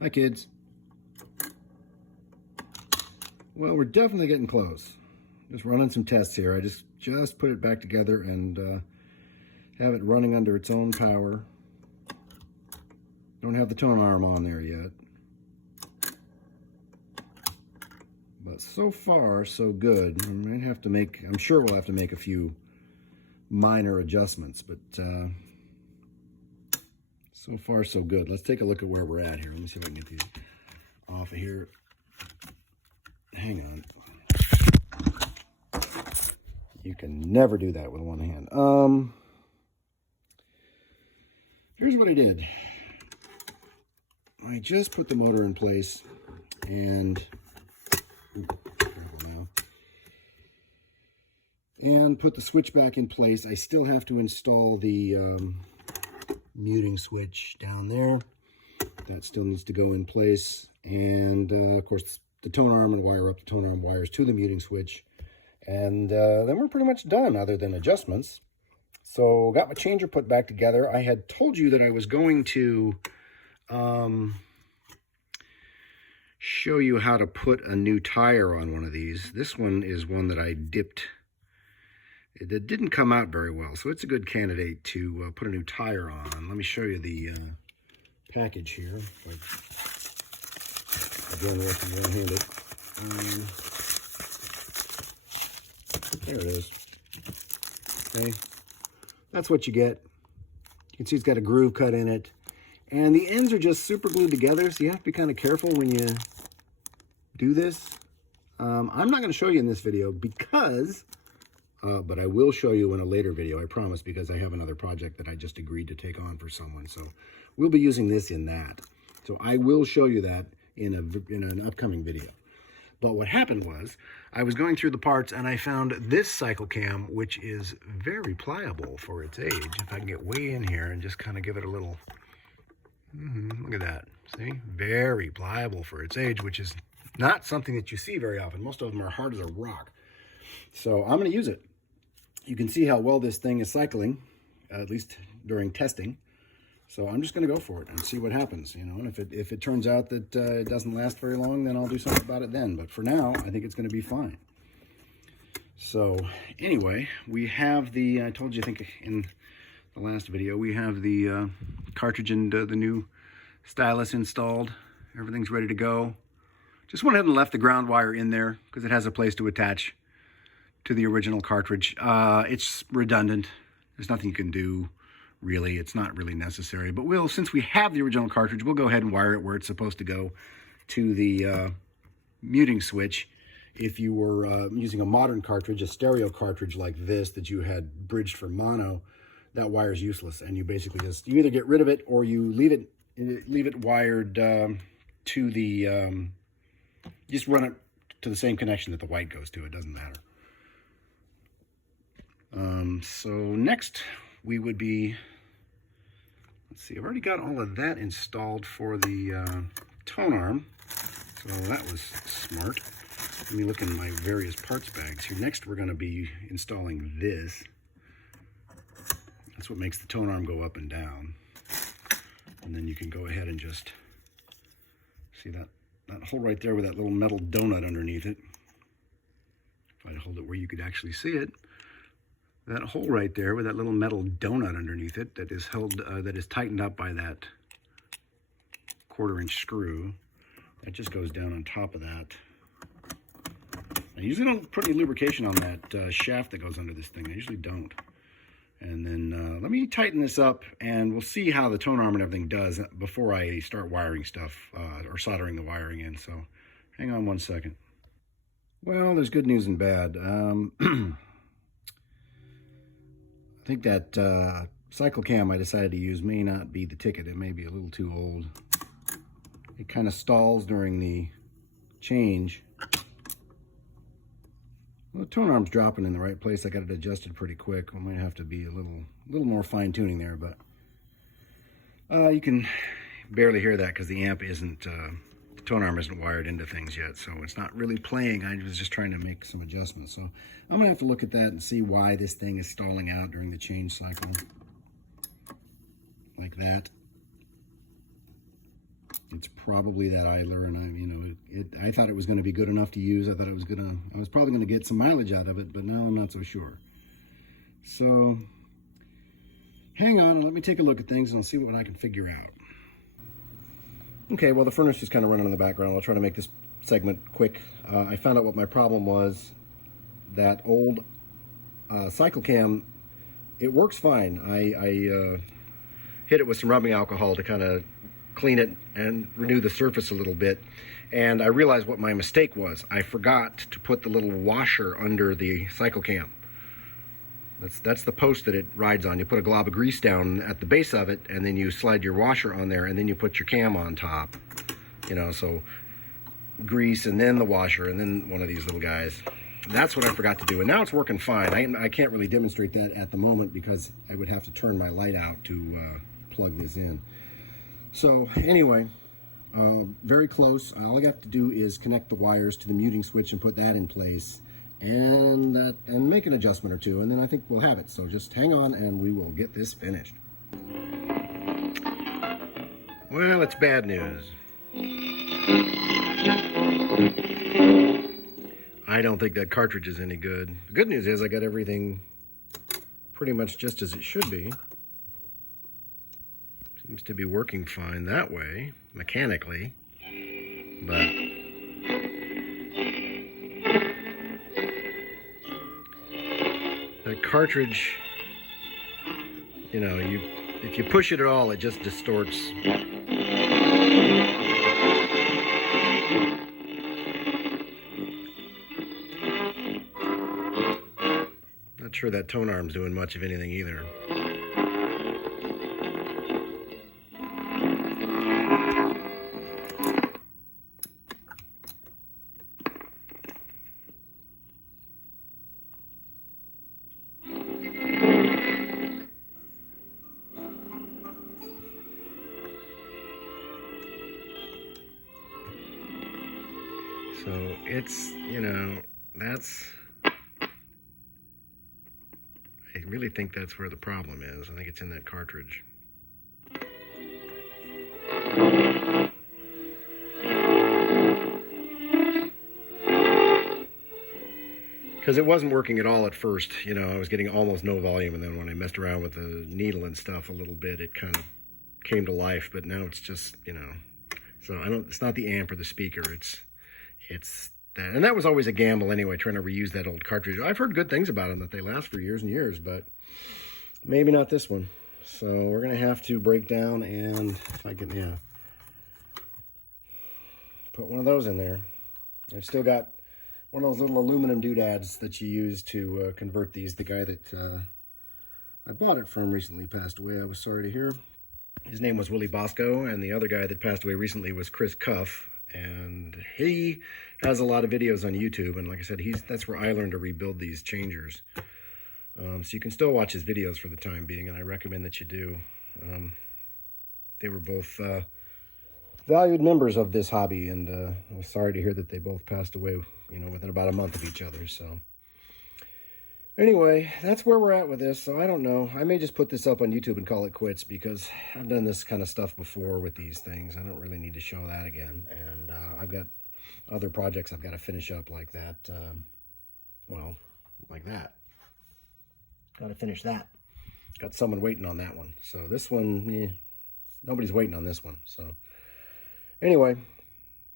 Hi, kids. Well, we're definitely getting close. Just running some tests here. I just put it back together and have it running under its own power. Don't have the tone arm on there yet. But so far, so good. I might have to make, I'm sure we'll have to make a few minor adjustments, but so far, so good. Let's take a look at where we're at here. Let me see if I can get these off of here. Hang on. You can never do that with one hand. Here's what I did. I just put the motor in place and put the switch back in place. I still have to install the muting switch down there. That still needs to go in place. And of course, the tone arm and wire up the tone arm wires to the muting switch. And then we're pretty much done other than adjustments. So got my changer put back together. I had told you that I was going to show you how to put a new tire on one of these. This one is one that I dipped. It didn't come out very well, so it's a good candidate to put a new tire on. Let me show you the package here. Again, one-handed. There it is. Okay, that's what you get. You can see it's got a groove cut in it, and the ends are just super glued together, so you have to be kind of careful when you do this. I'm not going to show you in this video because, but I will show you in a later video, I promise, because I have another project that I just agreed to take on for someone. So we'll be using this in that. So I will show you that in an upcoming video. But what happened was, I was going through the parts and I found this cycle cam, which is very pliable for its age. If I can get way in here and just kind of give it a little, look at that, see? Very pliable for its age, which is not something that you see very often. Most of them are hard as a rock. So I'm going to use it. You can see how well this thing is cycling, at least during testing. So I'm just going to go for it and see what happens, you know. And if it turns out that it doesn't last very long, then I'll do something about it then. But for now, I think it's going to be fine. So anyway, we have the, I told you, I think in the last video, we have the cartridge and the new stylus installed. Everything's ready to go. Just went ahead and left the ground wire in there because it has a place to attach to the original cartridge. It's redundant. There's nothing you can do. Really, it's not really necessary, but since we have the original cartridge, we'll go ahead and wire it where it's supposed to go to the muting switch. If you were using a modern cartridge, a stereo cartridge like this that you had bridged for mono, that wire is useless, and you basically you either get rid of it or you leave it wired to the just run it to the same connection that the white goes to. It doesn't matter. So next we would be, let's see, I've already got all of that installed for the tone arm, so that was smart. Let me look in my various parts bags here. Next we're going to be installing this. That's what makes the tone arm go up and down. And then you can go ahead and just see that hole right there with that little metal donut underneath it. If I hold it where you could actually see it. That hole right there with that little metal donut underneath it that is held, that is tightened up by that 1/4-inch screw. That just goes down on top of that. I usually don't put any lubrication on that shaft that goes under this thing. I usually don't. And then let me tighten this up and we'll see how the tone arm and everything does before I start wiring stuff or soldering the wiring in. So hang on one second. Well, there's good news and bad. I think that cycle cam I decided to use may not be the ticket. It may be a little too old. It kind of stalls during the change. Well, the tone arm's dropping in the right place. I got it adjusted pretty quick. We might have to be a little more fine tuning there, but you can barely hear that because the amp isn't, the tone arm isn't wired into things yet, so it's not really playing. I was just trying to make some adjustments. So I'm gonna have to look at that and see why this thing is stalling out during the change cycle. Like that. it's probably that idler, and I thought it was going to be good enough to use. I thought I was probably going to get some mileage out of it, but now I'm not so sure. So hang on and let me take a look at things and I'll see what I can figure out. Okay, well, the furnace is kind of running in the background. I'll try to make this segment quick. I found out what my problem was. That old cycle cam, it works fine. I hit it with some rubbing alcohol to kind of clean it and renew the surface a little bit. And I realized what my mistake was. I forgot to put the little washer under the cycle cam. That's the post that it rides on. You put a glob of grease down at the base of it, and then you slide your washer on there, and then you put your cam on top. So grease, and then the washer, and then one of these little guys. That's what I forgot to do, and now it's working fine. I can't really demonstrate that at the moment because I would have to turn my light out to plug this in. So anyway, very close. All I got to do is connect the wires to the muting switch and put that in place, and make an adjustment or two, and then I think we'll have it. So just hang on and we will get this finished. Well, it's bad news. I don't think that cartridge is any good. The good news is I got everything pretty much just as it should be. Seems to be working fine that way, mechanically, but that cartridge, if you push it at all, it just distorts. Not sure that tone arm's doing much of anything either. So it's, I really think that's where the problem is. I think it's in that cartridge. Because it wasn't working at all at first. I was getting almost no volume, and then when I messed around with the needle and stuff a little bit, it kind of came to life. But now it's just, so it's not the amp or the speaker. It's that, and that was always a gamble anyway, trying to reuse that old cartridge. I've heard good things about them, that they last for years and years, but maybe not this one. So we're gonna have to break down, and if I can, put one of those in there. I've still got one of those little aluminum doodads that you use to convert these. The guy that I bought it from recently passed away. I was sorry to hear. His name was Willie Bosco, and the other guy that passed away recently was Chris Cuff. And he has a lot of videos on YouTube, and like I said, that's where I learned to rebuild these changers. So you can still watch his videos for the time being, and I recommend that you do. They were both valued members of this hobby, and I was sorry to hear that they both passed away, within about a month of each other. So anyway, that's where we're at with this. So I don't know. I may just put this up on YouTube and call it quits, because I've done this kind of stuff before with these things. I don't really need to show that again. And I've got other projects I've got to finish up like that. Like that. Got to finish that. Got someone waiting on that one. So this one, nobody's waiting on this one. So anyway,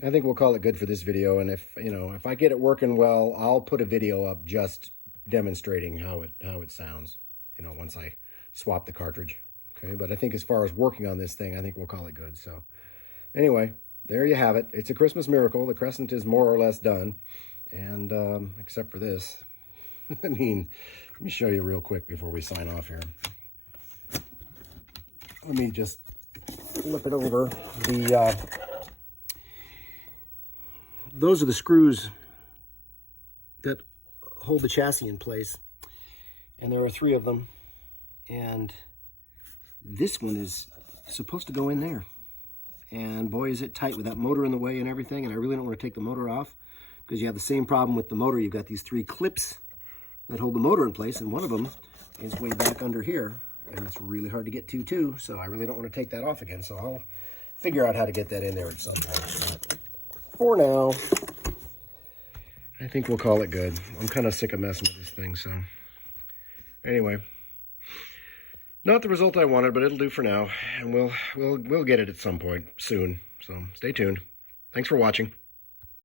I think we'll call it good for this video. And if I get it working well, I'll put a video up just demonstrating how it sounds, once I swap the cartridge. Okay, but I think as far as working on this thing, I think we'll call it good. So anyway, there you have it. It's a Christmas miracle. The Crescent is more or less done, and except for this. Let me show you real quick before we sign off here. Let me just flip it over. Those are the screws that hold the chassis in place, and there are 3 of them, and this one is supposed to go in there, and boy is it tight with that motor in the way and everything. And I really don't want to take the motor off, because you have the same problem with the motor. You've got these 3 clips that hold the motor in place, and one of them is way back under here, and it's really hard to get to too. So I really don't want to take that off again. So I'll figure out how to get that in there at some point. But for now, I think we'll call it good. I'm kind of sick of messing with this thing, so anyway, not the result I wanted, but it'll do for now, and we'll get it at some point soon. So stay tuned. Thanks for watching.